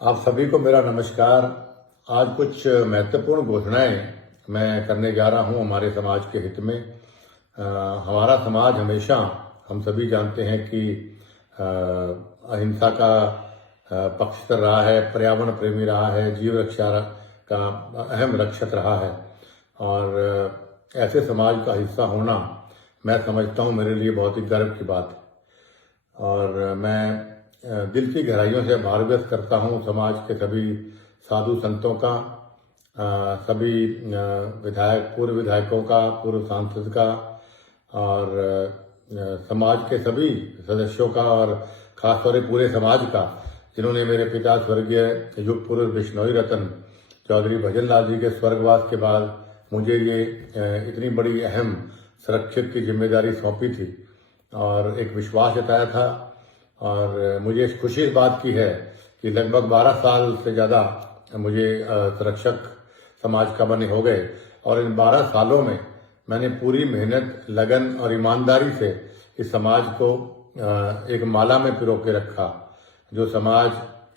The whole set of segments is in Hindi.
आप सभी को मेरा नमस्कार। आज कुछ महत्वपूर्ण घोषणाएं मैं करने जा रहा हूं हमारे समाज के हित में। हमारा समाज हमेशा, हम सभी जानते हैं कि अहिंसा का पक्षधर रहा है, पर्यावरण प्रेमी रहा है, जीव रक्षा का अहम रक्षक रहा है। और ऐसे समाज का हिस्सा होना मैं समझता हूं मेरे लिए बहुत ही गर्व की बात है। और मैं दिल की गहराइयों से आभार व्यक्त करता हूँ समाज के सभी साधु संतों का, सभी विधायक, पूर्व विधायकों का, पूर्व सांसद का, और समाज के सभी सदस्यों का, और खासतौर से पूरे समाज का, जिन्होंने मेरे पिता स्वर्गीय युग पुरुष बिश्नोई रतन चौधरी भजन लाल जी के स्वर्गवास के बाद मुझे ये इतनी बड़ी अहम सुरक्षित की जिम्मेदारी सौंपी थी और एक विश्वास जताया था। और मुझे खुशी इस बात की है कि लगभग 12 साल से ज़्यादा मुझे संरक्षक समाज का बने हो गए, और इन 12 सालों में मैंने पूरी मेहनत, लगन और ईमानदारी से इस समाज को एक माला में पिरो के रखा। जो समाज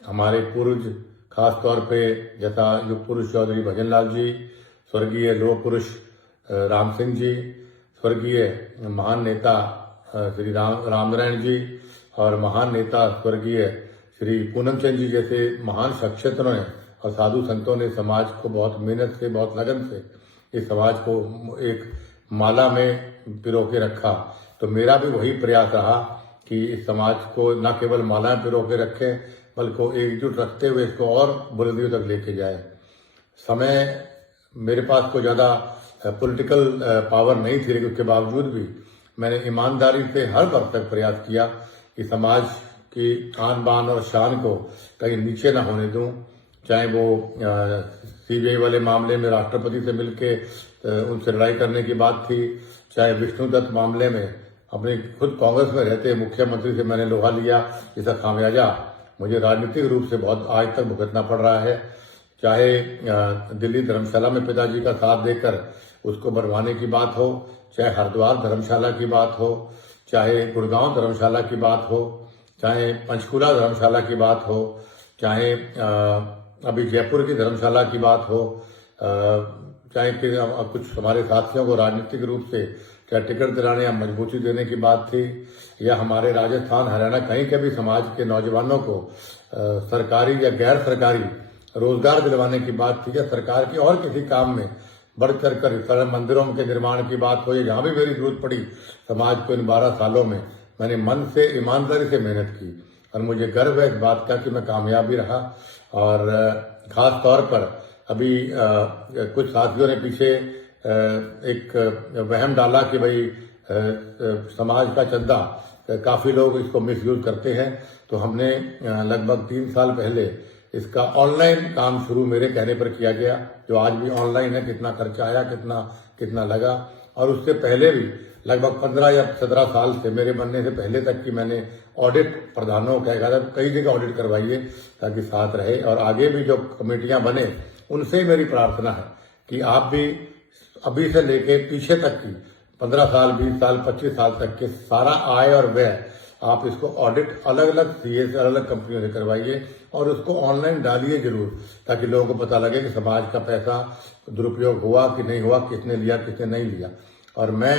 हमारे पूर्वज, खास तौर पे जैसा युग पुरुष चौधरी भजन लाल जी, स्वर्गीय लोह पुरुष राम सिंह जी, स्वर्गीय महान नेता श्री रामनारायण जी, और महान नेता स्वर्गीय श्री पूनम चंद जी जैसे महान शख्सियतों ने और साधु संतों ने समाज को बहुत मेहनत से, बहुत लगन से इस समाज को एक माला में पिरो के रखा। तो मेरा भी वही प्रयास रहा कि इस समाज को न केवल माला में पिरो के रखें, बल्कि एकजुट रखते हुए इसको और बुलंदियों तक लेके जाए। समय मेरे पास कोई ज़्यादा पॉलिटिकल पावर नहीं थी, लेकिन उसके बावजूद भी मैंने ईमानदारी से हर वर्ष तक प्रयास किया कि समाज की आन बान और शान को कहीं नीचे ना होने दूं। चाहे वो सीबीआई वाले मामले में राष्ट्रपति से मिलके उनसे लड़ाई करने की बात थी, चाहे विष्णु दत्त मामले में अपने खुद कांग्रेस में रहते मुख्यमंत्री से मैंने लोहा लिया, जिसका खामियाजा मुझे राजनीतिक रूप से बहुत आज तक भुगतना पड़ रहा है। चाहे दिल्ली धर्मशाला में पिताजी का साथ देकर उसको बनवाने की बात हो, चाहे हरिद्वार धर्मशाला की बात हो, चाहे गुड़गांव धर्मशाला की बात हो, चाहे पंचकुला धर्मशाला की बात हो, चाहे अभी जयपुर की धर्मशाला की बात हो, चाहे फिर कुछ हमारे साथियों को राजनीतिक रूप से चाहे टिकट दिलाने या मजबूती देने की बात थी, या हमारे राजस्थान, हरियाणा कहीं के भी समाज के नौजवानों को सरकारी या गैर सरकारी रोजगार दिलवाने की बात थी, या सरकार के और किसी काम में बढ़ चढ़ कर मंदिरों के निर्माण की बात हो, जहाँ भी मेरी जरूरत पड़ी समाज को इन 12 सालों में मैंने मन से, ईमानदारी से मेहनत की। और मुझे गर्व है इस बात का कि मैं कामयाब भी रहा। और खास तौर पर अभी कुछ साथियों ने पीछे एक वहम डाला कि भाई समाज का चंदा काफ़ी लोग इसको मिसयूज करते हैं। तो हमने लगभग 3 साल पहले इसका ऑनलाइन काम शुरू मेरे कहने पर किया गया, जो आज भी ऑनलाइन है। कितना खर्चा आया, कितना लगा, और उससे पहले भी लगभग 15 या 17 साल से, मेरे बनने से पहले तक की मैंने ऑडिट प्रधानों का कहा था कई जगह ऑडिट करवाइए ताकि साथ रहे। और आगे भी जो कमेटियां बने उनसे मेरी प्रार्थना है कि आप भी अभी से लेके पीछे तक की 15 साल, 20 साल, 25 साल तक के सारा आय और व्यय आप इसको ऑडिट अलग अलग सीए से, अलग अलग कंपनियों से करवाइए और उसको ऑनलाइन डालिए जरूर, ताकि लोगों को पता लगे कि समाज का पैसा दुरुपयोग हुआ कि नहीं हुआ, किसने लिया, किसने नहीं लिया। और मैं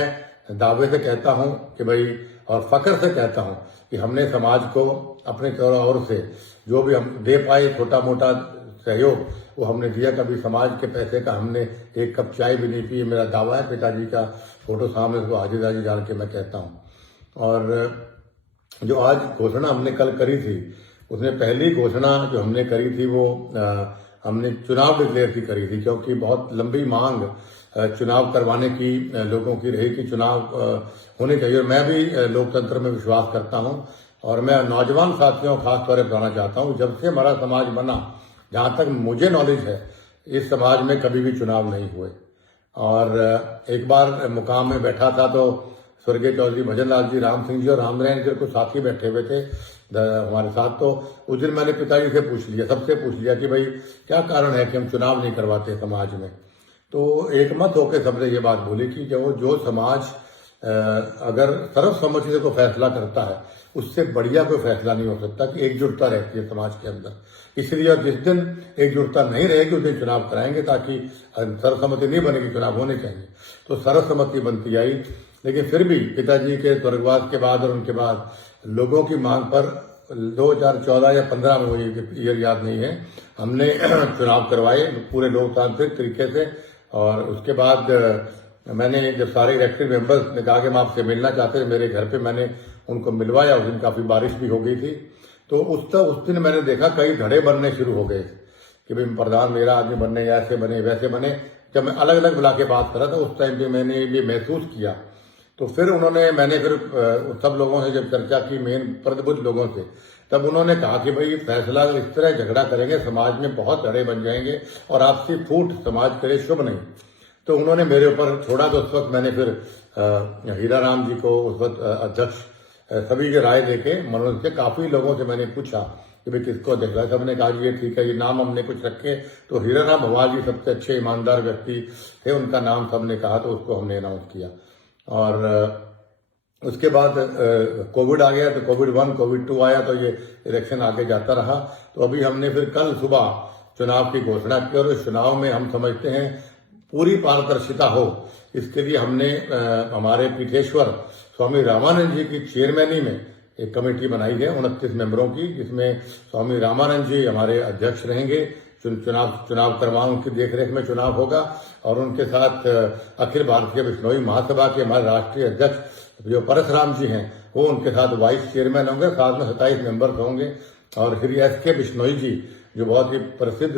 दावे से कहता हूं कि भाई, और फख्र से कहता हूं कि हमने समाज को अपने ओर से जो भी हम दे पाए, छोटा मोटा सहयोग, वो हमने दिया। कभी समाज के पैसे का हमने एक कप चाय भी नहीं पी। मेरा दावा है, पिताजी का फोटो सामने को हाजिर हाजिर जान के मैं कहता हूँ। और जो आज घोषणा हमने कल करी थी, उसमें पहली घोषणा जो हमने करी थी वो हमने चुनाव डिक्लेयर की करी थी, क्योंकि बहुत लंबी मांग चुनाव करवाने की लोगों की रही कि चुनाव होने चाहिए। मैं भी लोकतंत्र में विश्वास करता हूं, और मैं नौजवान साथियों को खास तौर पर बताना चाहता हूं, जब से हमारा समाज बना, जहां तक मुझे नॉलेज है, इस समाज में कभी भी चुनाव नहीं हुए। और एक बार मुकाम में बैठा था तो स्वर्गीय चौधरी भजन लाल जी, राम सिंह जी और रामनारायण जी कुछ साथी बैठे हुए थे हमारे साथ। तो उस दिन मैंने पिताजी से पूछ लिया, सबसे पूछ लिया कि भाई क्या कारण है कि हम चुनाव नहीं करवाते समाज में। तो एक मत होकर सबने ये बात बोली कि जो समाज अगर सर्वसम्मति से कोई फैसला करता है, उससे बढ़िया कोई फैसला नहीं हो सकता कि एकजुटता रहती है समाज के अंदर। इसलिए जिस दिन एकजुटता नहीं रहेगी उस दिन चुनाव कराएंगे, ताकि सर्वसम्मति नहीं बनेगी, चुनाव होने चाहिए। तो सर्वसम्मति बनती आई, लेकिन फिर भी पिताजी के स्वर्गवास के बाद और उनके बाद लोगों की मांग पर 2014 या 15 में, मुझे ईयर याद नहीं है, हमने चुनाव करवाए पूरे लोकतांत्रिक तरीके से। और उसके बाद मैंने जब सारे इलेक्टेड मेंबर्स ने कहा कि हम आपसे मिलना चाहते थे, मेरे घर पे मैंने उनको मिलवाया। उस दिन काफी बारिश भी हो गई थी, तो उस दिन मैंने देखा कई धड़े बनने शुरू हो गए कि भाई प्रधान मेरा आदमी बनने, ऐसे बने वैसे बने। जब मैं अलग अलग बुला के बात करा था उस टाइम पे मैंने ये महसूस किया। तो फिर मैंने सब लोगों से जब चर्चा की, मेन प्रतिबद्ध लोगों से, तब उन्होंने कहा कि भाई फैसला इस तरह झगड़ा करेंगे समाज में बहुत धड़े बन जाएंगे और आपसी फूट समाज के लिए शुभ नहीं। तो उन्होंने मेरे ऊपर छोड़ा। तो उस वक्त मैंने फिर हीरा राम जी को, उस वक्त अध्यक्ष, सभी की राय लेके मनोज से काफी लोगों से मैंने पूछा कि भाई किसको अध्यक्ष। सबने कहा कि ये ठीक है, ये नाम हमने कुछ रखे। तो हीरा राम भवाल जी सबसे अच्छे ईमानदार व्यक्ति थे, उनका नाम सबने कहा, तो उसको हमने अनाउंस किया। और उसके बाद कोविड आ गया, तो कोविड 1, कोविड 2 आया, तो ये इलेक्शन आगे जाता रहा। तो अभी हमने फिर कल सुबह चुनाव की घोषणा की, और इस चुनाव में हम समझते हैं पूरी पारदर्शिता हो, इसके लिए हमने हमारे पीठेश्वर स्वामी रामानंद जी की चेयरमैनी में एक कमेटी बनाई है 29 मेंबरों की, जिसमें स्वामी रामानंद जी हमारे अध्यक्ष रहेंगे। चुनाव करवाओं उनकी देखरेख में चुनाव होगा। और उनके साथ अखिल भारतीय बिश्नोई महासभा के हमारे राष्ट्रीय अध्यक्ष जो परशुराम जी हैं, वो उनके साथ वाइस चेयरमैन होंगे। साथ में 27 मेंबर्स होंगे। और श्री S.K. बिश्नोई जी जो बहुत ही प्रसिद्ध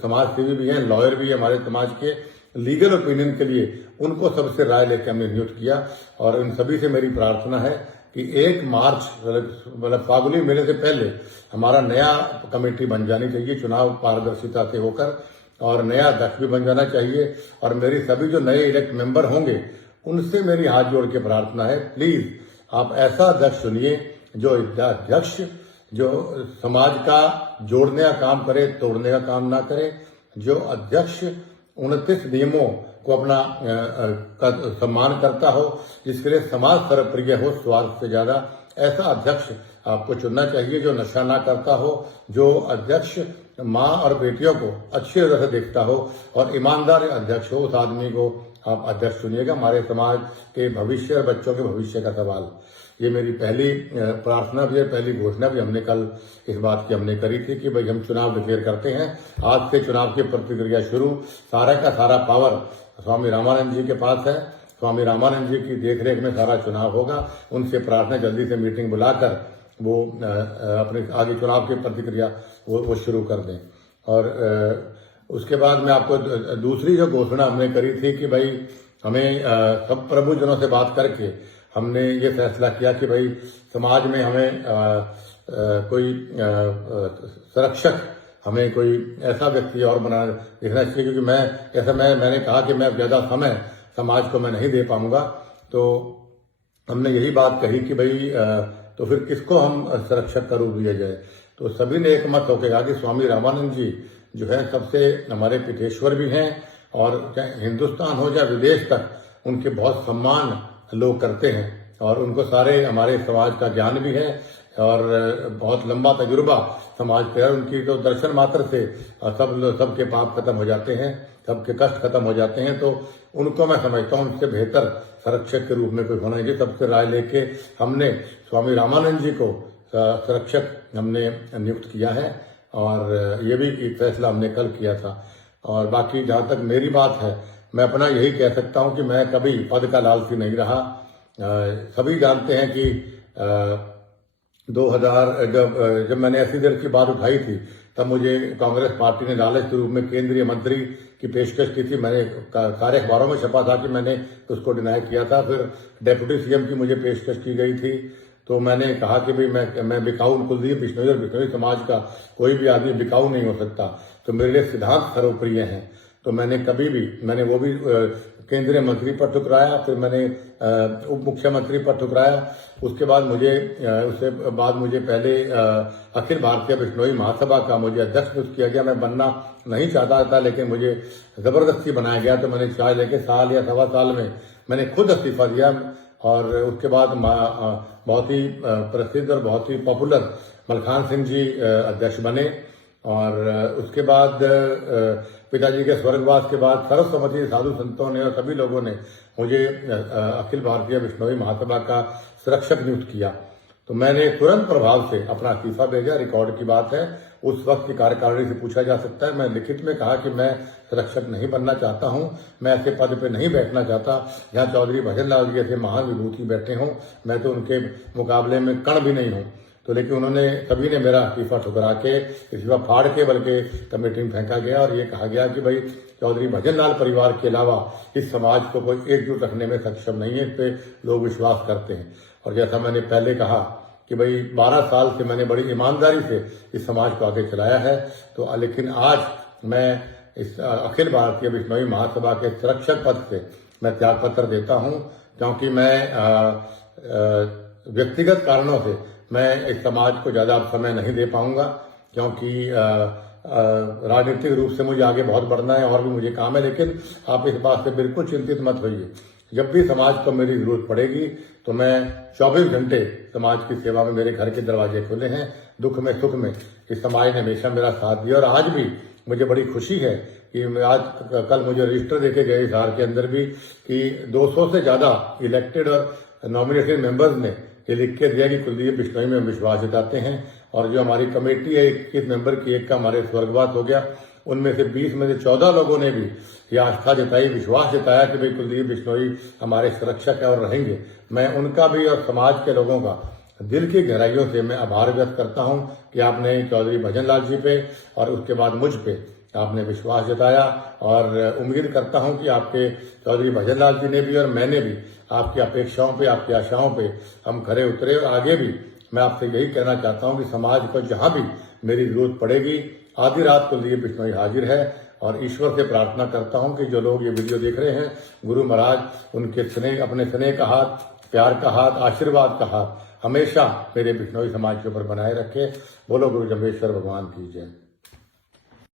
समाज सेवी भी हैं, लॉयर भी हैं हमारे समाज के, लीगल ओपिनियन के लिए उनको सबसे राय लेकर हमने नियुक्त किया। और इन सभी से मेरी प्रार्थना है कि 1 मार्च मतलब फागुनी मेले से पहले हमारा नया कमेटी बन जानी चाहिए, चुनाव पारदर्शिता से होकर, और नया अध्यक्ष भी बन जाना चाहिए। और मेरी सभी जो नए इलेक्ट मेंबर होंगे उनसे मेरी हाथ जोड़ के प्रार्थना है, प्लीज आप ऐसा अध्यक्ष चुनिए जो अध्यक्ष जो समाज का जोड़ने का काम करे, तोड़ने का काम ना करे। जो अध्यक्ष 29 नियमों को अपना सम्मान करता हो, जिसके लिए समाज सर्वप्रिय हो स्वार्थ से ज्यादा, ऐसा अध्यक्ष आपको चुनना चाहिए। जो नशा ना करता हो, जो अध्यक्ष माँ और बेटियों को अच्छी तरह से देखता हो और ईमानदार अध्यक्ष हो, उस आदमी को आप अध्यक्ष चुनिएगा। हमारे समाज के भविष्य और बच्चों के भविष्य का सवाल, ये मेरी पहली प्रार्थना भी है, पहली घोषणा भी हमने कल इस बात की हमने करी थी कि भाई हम चुनाव डिक्लेयर करते हैं। आज से चुनाव की प्रक्रिया शुरू, सारा का सारा पावर स्वामी रामानंद जी के पास है। स्वामी रामानंद जी की देखरेख में सारा चुनाव होगा। उनसे प्रार्थना जल्दी से मीटिंग बुलाकर वो अपने आगे चुनाव की प्रतिक्रिया वो शुरू कर दें। और उसके बाद में आपको दूसरी जो घोषणा हमने करी थी कि भाई हमें सब प्रबुद्धजनों से बात करके हमने ये फैसला किया कि भाई समाज में हमें कोई संरक्षक, हमें कोई ऐसा व्यक्ति और बना देखना चाहिए, क्योंकि मैंने कहा कि मैं ज्यादा समय समाज को मैं नहीं दे पाऊंगा। तो हमने यही बात कही कि भाई तो फिर किसको हम संरक्षक का रूप दिया जाए। तो सभी ने एक मत होकर कहा कि स्वामी रामानंद जी जो है सबसे हमारे पीठेश्वर भी हैं, और चाहे हिंदुस्तान हो चाहे विदेश तक उनके बहुत सम्मान लोग करते हैं, और उनको सारे हमारे समाज का ज्ञान भी है और बहुत लंबा तजुर्बा समाज पे है। उनकी तो दर्शन मात्र से सबके पाप खत्म हो जाते हैं, सबके कष्ट खत्म हो जाते हैं। तो उनको मैं समझता हूँ उनसे बेहतर संरक्षक के रूप में कोई होना चाहिए। सबसे राय लेके हमने स्वामी रामानंद जी को संरक्षक हमने नियुक्त किया है, और ये भी एक फैसला हमने कल किया था। और बाकी जहां तक मेरी बात है, मैं अपना यही कह सकता हूं कि मैं कभी पद का लालची नहीं रहा। सभी जानते हैं कि 2000 जब मैंने ऐसी देर की बात उठाई थी, तब मुझे कांग्रेस पार्टी ने लालच के रूप में केंद्रीय मंत्री की पेशकश की थी। मैंने सारे अखबारों में छपा था कि मैंने उसको डिनाई किया था। फिर डेप्यूटी सीएम की मुझे पेशकश की गई थी। तो मैंने कहा कि भाई मैं बिकाऊ, कुलदीप बिश्नोई और बिश्नोई समाज का कोई भी आदमी बिकाऊ नहीं हो सकता। तो मेरे लिए सिद्धांत सर्वप्रिय हैं। तो मैंने कभी भी, मैंने वो भी केंद्रीय मंत्री पर ठुकराया, फिर मैंने उप मुख्यमंत्री पर ठुकराया। उसके बाद मुझे पहले अखिल भारतीय बिश्नोई महासभा का मुझे अध्यक्ष नियुक्त किया गया। मैं बनना नहीं चाहता था, लेकिन मुझे जबरदस्ती बनाया गया। तो मैंने चाय लेके साल या 1.25 साल में मैंने खुद इस्तीफा दिया। और उसके बाद बहुत ही प्रसिद्ध और बहुत ही पॉपुलर मलखान सिंह जी अध्यक्ष बने। और उसके बाद पिताजी के स्वर्गवास के बाद सर्वसम्मति साधु संतों ने और सभी लोगों ने मुझे अखिल भारतीय विश्नोई महासभा का संरक्षक नियुक्त किया। तो मैंने तुरंत प्रभाव से अपना इस्तीफा भेजा। रिकॉर्ड की बात है, उस वक्त की कार्यकारिणी से पूछा जा सकता है। मैं लिखित में कहा कि मैं संरक्षक नहीं बनना चाहता हूं, मैं ऐसे पद पे नहीं बैठना चाहता जहां चौधरी भजन लाल जी जैसे महान विभूति बैठे हों। मैं तो उनके मुकाबले में कण भी नहीं हूं। तो लेकिन उन्होंने सभी ने मेरा इस्तीफा ठुकरा के, इस्तीफा फाड़ के बल्कि कमेटी में फेंका गया और ये कहा गया कि भाई चौधरी भजन लाल परिवार के अलावा इस समाज को कोई एकजुट रखने में सक्षम नहीं है। इस पे लोग विश्वास करते हैं। और जैसा मैंने पहले कहा कि भाई 12 साल से मैंने बड़ी ईमानदारी से इस समाज को आगे चलाया है। तो लेकिन आज मैं इस अखिल भारतीय विश्नोई महासभा के संरक्षक पद से मैं त्यागपत्र देता हूं, क्योंकि मैं व्यक्तिगत कारणों से मैं इस समाज को ज्यादा समय नहीं दे पाऊंगा, क्योंकि राजनीतिक रूप से मुझे आगे बहुत बढ़ना है और भी मुझे काम है। लेकिन आप इस बात से बिल्कुल चिंतित मत होइए, जब भी समाज को मेरी जरूरत पड़ेगी तो मैं 24 घंटे समाज की सेवा में, मेरे घर के दरवाजे खुले हैं। दुख में सुख में इस समाज ने हमेशा मेरा साथ दिया और आज भी मुझे बड़ी खुशी है कि आज कल मुझे रजिस्टर देके गए इस हार के अंदर भी कि 200 से ज्यादा इलेक्टेड और नॉमिनेटेड मेंबर्स ने ये लिख के दिया कि कुलदीप बिश्नोई में विश्वास जताते हैं। और जो हमारी कमेटी है 21 मेंबर की, एक का हमारे स्वर्गवास हो गया, उनमें से 20 में से 14 लोगों ने भी ये आस्था जताई, विश्वास जताया कि भाई कुलदीप बिश्नोई हमारे संरक्षक है और रहेंगे। मैं उनका भी और समाज के लोगों का दिल की गहराइयों से मैं आभार व्यक्त करता हूं कि आपने चौधरी भजन लाल जी पे और उसके बाद मुझ पे आपने विश्वास जताया। और उम्मीद करता हूं कि आपके चौधरी भजन लाल जी ने भी और मैंने भी आपकी अपेक्षाओं पे, आपकी आशाओं पे हम खरे उतरे। और आगे भी मैं आपसे यही कहना चाहता हूं कि समाज को जहां भी मेरी जरूरत पड़ेगी, आधी रात कुलदीप बिश्नोई हाजिर है। और ईश्वर से प्रार्थना करता हूं कि जो लोग ये वीडियो देख रहे हैं, गुरु महाराज उनके स्नेह, अपने स्नेह का हाथ, प्यार का हाथ, आशीर्वाद का हाथ हमेशा मेरे बिश्नोई समाज के ऊपर बनाए रखे। बोलो गुरु जम्बेश्वर भगवान की जय।